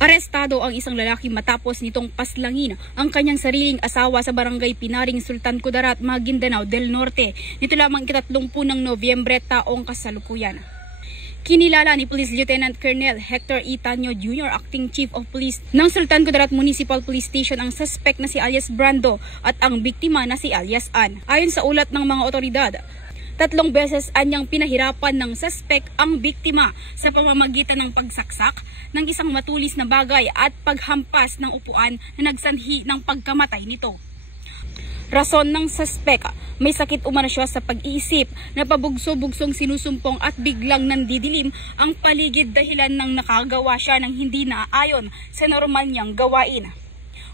Arestado ang isang lalaki matapos nitong paslangin ang kanyang sariling asawa sa barangay Pinaring, Sultan Kudarat, Maguindanao del Norte. Nito lamang ika-30 ng Nobyembre taong kasalukuyan. Kinilala ni Police Lieutenant Colonel Hector E. Tanyo Jr., Acting Chief of Police ng Sultan Kudarat Municipal Police Station, ang suspect na si alias Brando at ang biktima na si alias Ann. Ayon sa ulat ng mga otoridad, 3 beses anyang pinahirapan ng suspect ang biktima sa pamamagitan ng pagsaksak ng isang matulis na bagay at paghampas ng upuan na nagsanhi ng pagkamatay nito. Rason ng suspect, may sakit umano siya sa pag-iisip na pabugso-bugsong sinusumpong at biglang nandidilim ang paligid dahilan ng nakagawa siya ng hindi naaayon sa normal niyang gawain.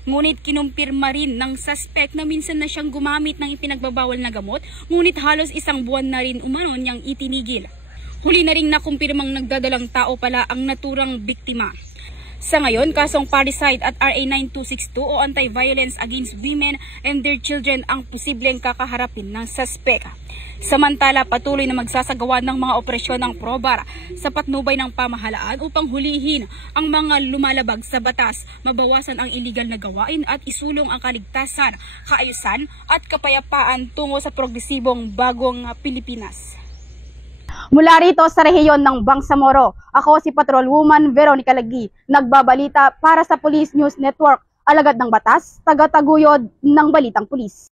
Ngunit kinumpirma rin ng suspect na minsan na siyang gumamit ng ipinagbabawal na gamot, ngunit halos 1 buwan na rin umano niyang itinigil. Huli na rin nakumpirmang nagdadalang tao pala ang naturang biktima. Sa ngayon, kasong parricide at RA 9262 o Anti-Violence Against Women and Their Children ang posibleng kakaharapin ng suspect. Samantala, patuloy na magsasagawa ng mga operasyon ng PROBAR sa patnubay ng pamahalaan upang hulihin ang mga lumalabag sa batas, mabawasan ang iligal na gawain at isulong ang kaligtasan, kaayusan at kapayapaan tungo sa progresibong bagong Pilipinas. Mula rito sa rehiyon ng Bangsamoro, ako si Patrolwoman Veronica Lagi, nagbabalita para sa Police News Network, alagad ng batas, taga-taguyod ng Balitang Pulis.